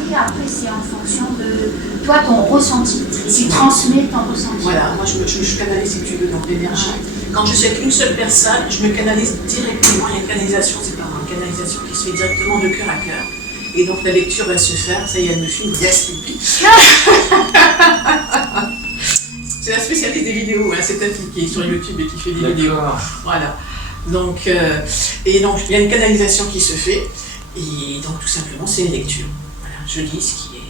oui, après c'est en fonction de toi, ton ressenti. Tu transmets ton ressenti. Voilà, moi je canalise si tu veux dans l'énergie. Quand je suis avec une seule personne, je me canalise directement. Il y a une canalisation, c'est pas moi, une canalisation qui se fait directement de cœur à cœur. Et donc la lecture va se faire, ça y est, elle me filme, yes, pipi. C'est la spécialité des vidéos, hein, c'est Tati qui est sur YouTube et qui fait des vidéos. Voilà. Donc, et donc il y a une canalisation qui se fait, et donc tout simplement c'est une lecture. Voilà, je lis ce qui est.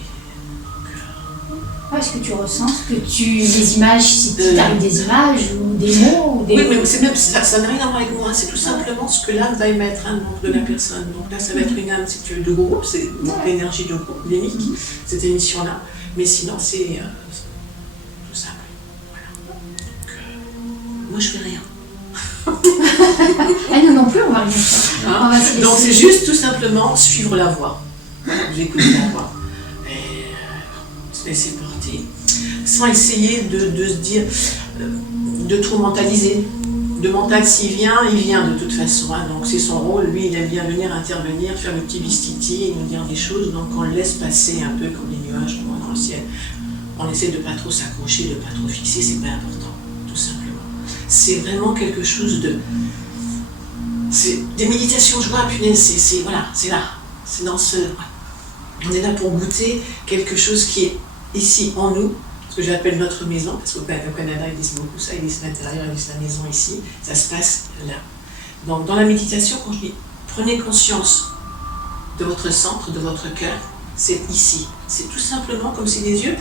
Est-ce que tu ressens ce que des images, si tu arrives des images ou des mots ou des... Oui, mais c'est même, ça n'a rien à voir avec moi, c'est tout simplement ce que l'âme va émettre de la personne. Donc là, ça va être une âme, si tu veux, de groupe, c'est l'énergie de groupe, l'émique, cette émission-là. Mais sinon, c'est tout simple. Voilà. Donc, moi, je fais rien. Nous non plus, on va rien faire. Hein? Donc c'est juste tout simplement suivre la voie. Vous écoutez la voie. Et se laisser porter. Sans essayer de se dire, de trop mentaliser. De mental, s'il vient, il vient de toute façon. Hein. Donc c'est son rôle. Lui, il aime bien venir intervenir, faire le petit bistiti et nous dire des choses. Donc on le laisse passer un peu comme les nuages qu'on voit dans le ciel. On essaie de ne pas trop s'accrocher, de ne pas trop fixer, c'est pas important, tout simplement. C'est vraiment quelque chose de... C'est des méditations, je vois, punaise, voilà, c'est là. C'est dans ce... On est là pour goûter quelque chose qui est ici, en nous, ce que j'appelle notre maison, parce qu'au Canada, ils disent beaucoup ça, ils disent l'intérieur, ils disent la maison ici, ça se passe là. Donc, dans la méditation, quand je dis prenez conscience de votre centre, de votre cœur, c'est ici. C'est tout simplement comme si les yeux,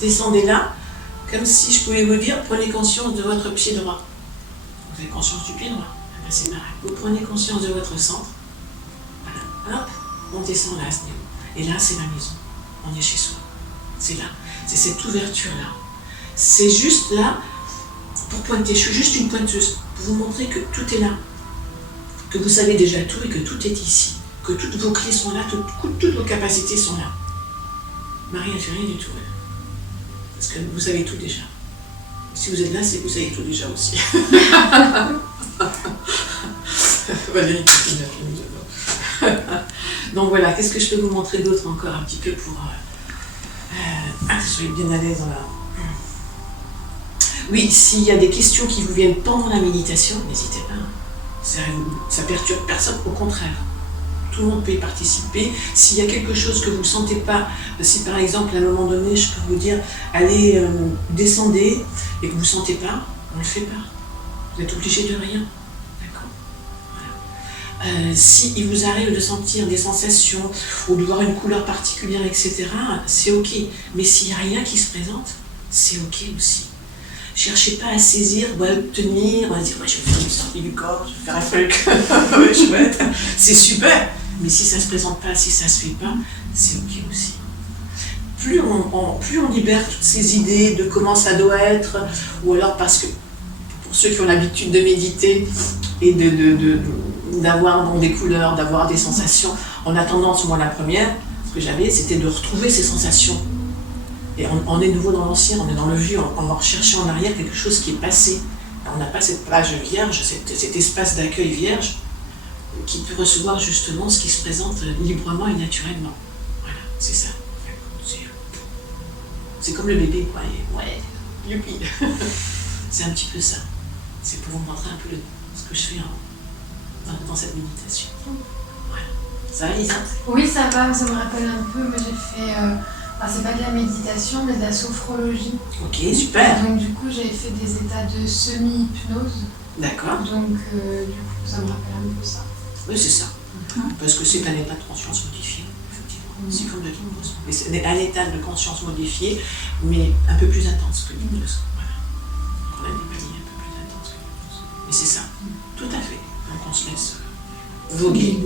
descendaient là, comme si je pouvais vous dire, prenez conscience de votre pied droit. Vous avez conscience du pied droit. C'est pareil. Vous prenez conscience de votre centre. Voilà. Hop, on descend là à ce niveau. Et là, c'est la maison. On est chez soi. C'est là. C'est cette ouverture-là. C'est juste là pour pointer. Je suis juste une pointeuse. Pour vous montrer que tout est là. Que vous savez déjà tout et que tout est ici. Que toutes vos clés sont là. Toutes vos capacités sont là. Marie ne fait rien du tout. Parce que vous savez tout déjà. Si vous êtes là, c'est que vous savez tout déjà aussi. Valérie, donc voilà, qu'est-ce que je peux vous montrer d'autre encore un petit peu pour que vous soyez bien à l'aise dans la... Oui, s'il y a des questions qui vous viennent pendant la méditation, n'hésitez pas. Ça perturbe personne, au contraire. Tout le monde peut y participer. S'il y a quelque chose que vous ne sentez pas, si par exemple à un moment donné je peux vous dire allez descendez et que vous ne sentez pas, on ne le fait pas. Vous êtes obligé de rien. D'accord. Voilà. Si il vous arrive de sentir des sensations ou de voir une couleur particulière, etc., c'est ok. Mais s'il n'y a rien qui se présente, c'est ok aussi. Cherchez pas à saisir ou à obtenir, à dire ouais, je vais faire une sortie du corps, je vais faire un truc, ouais, chouette, c'est super. Mais si ça ne se présente pas, si ça ne se fait pas, c'est ok aussi. Plus on libère toutes ces idées de comment ça doit être, ou alors parce que pour ceux qui ont l'habitude de méditer et d'avoir des couleurs, d'avoir des sensations, en attendant, moi la première, ce que j'avais, c'était de retrouver ces sensations. Et on est nouveau dans l'ancien, on est dans le vieux, on va rechercher en arrière quelque chose qui est passé. On n'a pas cette plage vierge, cet espace d'accueil vierge, qui peut recevoir justement ce qui se présente librement et naturellement. Voilà, c'est ça. C'est comme le bébé, quoi. Et ouais, youpi. C'est un petit peu ça. C'est pour vous montrer un peu ce que je fais dans cette méditation. Voilà. Ça va, Lisa? Oui, ça va, ça me rappelle un peu. Moi, j'ai fait... c'est pas de la méditation, mais de la sophrologie. Ok, super. Donc du coup, j'ai fait des états de semi-hypnose. D'accord. Donc du coup, ça me rappelle un peu ça. Oui, c'est ça. Parce que c'est un état de conscience modifié, effectivement. C'est comme de l'hypnose. Mais c'est un état de conscience modifié, mais un peu plus intense que l'hypnose. Voilà. On a des paliers un peu plus intenses que l'hypnose. Mais c'est ça. Tout à fait. Donc on se laisse voguer.